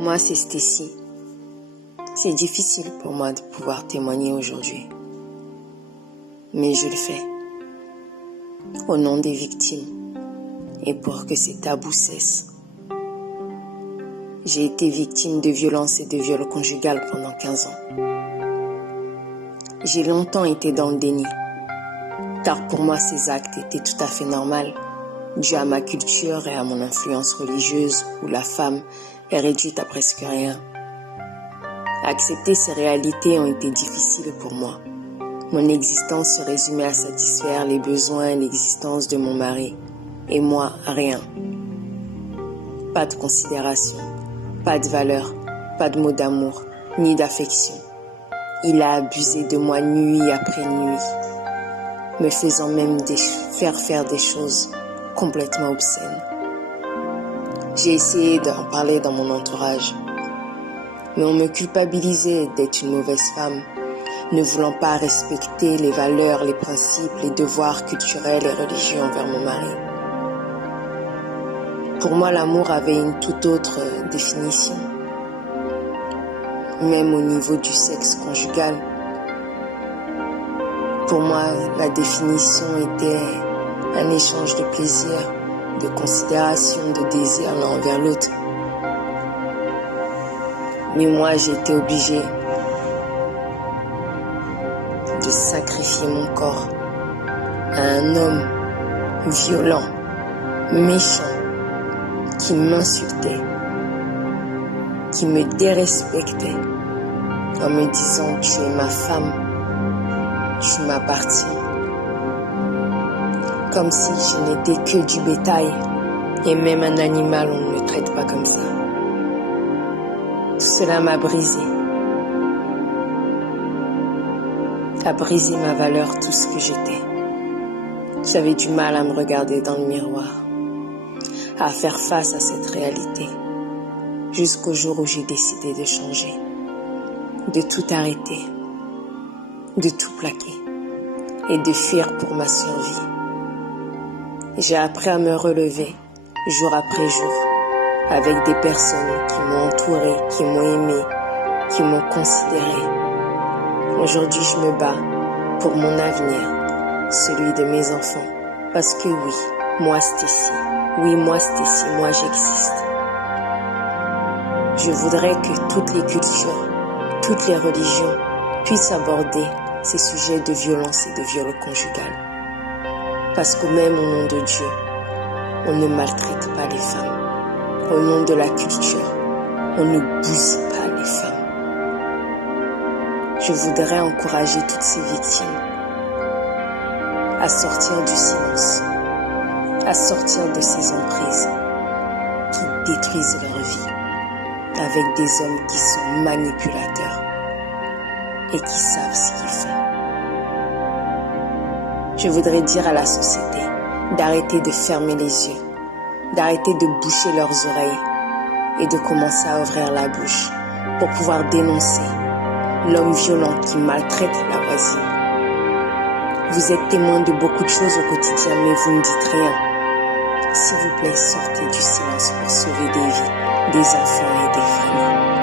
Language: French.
Moi, c'est Stacy. C'est difficile pour moi de pouvoir témoigner aujourd'hui. Mais je le fais. Au nom des victimes. Et pour que ces tabous cessent. J'ai été victime de violences et de viols conjugales pendant 15 ans. J'ai longtemps été dans le déni. Car pour moi, ces actes étaient tout à fait normaux, dû à ma culture et à mon influence religieuse où la femme est réduite à presque rien. Accepter ces réalités ont été difficiles pour moi. Mon existence se résumait à satisfaire les besoins et l'existence de mon mari. Et moi, rien. Pas de considération, pas de valeur, pas de mots d'amour, ni d'affection. Il a abusé de moi nuit après nuit, me faisant même faire des choses complètement obscènes. J'ai essayé d'en parler dans mon entourage, mais on me culpabilisait d'être une mauvaise femme, ne voulant pas respecter les valeurs, les principes, les devoirs culturels et religieux envers mon mari. Pour moi, l'amour avait une toute autre définition, même au niveau du sexe conjugal. Pour moi, la définition était un échange de plaisir, de considération, de désir l'un envers l'autre. Mais moi, j'ai été obligée de sacrifier mon corps à un homme violent, méchant, qui m'insultait, qui me dérespectait en me disant « tu es ma femme, tu m'appartiens ». Comme si je n'étais que du bétail et même un animal, on ne me traite pas comme ça. Tout cela m'a brisé, a brisé ma valeur, tout ce que j'étais. J'avais du mal à me regarder dans le miroir, à faire face à cette réalité, jusqu'au jour où j'ai décidé de changer, de tout arrêter, de tout plaquer et de fuir pour ma survie. J'ai appris à me relever jour après jour avec des personnes qui m'ont entouré, qui m'ont aimé, qui m'ont considéré. Aujourd'hui, je me bats pour mon avenir, celui de mes enfants, parce que oui, moi Stacy, moi j'existe. Je voudrais que toutes les cultures, toutes les religions puissent aborder ces sujets de violence et de viol conjugal. Parce que même au nom de Dieu, on ne maltraite pas les femmes. Au nom de la culture, on ne bousille pas les femmes. Je voudrais encourager toutes ces victimes à sortir du silence, à sortir de ces emprises qui détruisent leur vie avec des hommes qui sont manipulateurs et qui savent ce qu'ils font. Je voudrais dire à la société d'arrêter de fermer les yeux, d'arrêter de boucher leurs oreilles et de commencer à ouvrir la bouche pour pouvoir dénoncer l'homme violent qui maltraite la voisine. Vous êtes témoin de beaucoup de choses au quotidien, mais vous ne dites rien. S'il vous plaît, sortez du silence pour sauver des vies, des enfants et des familles.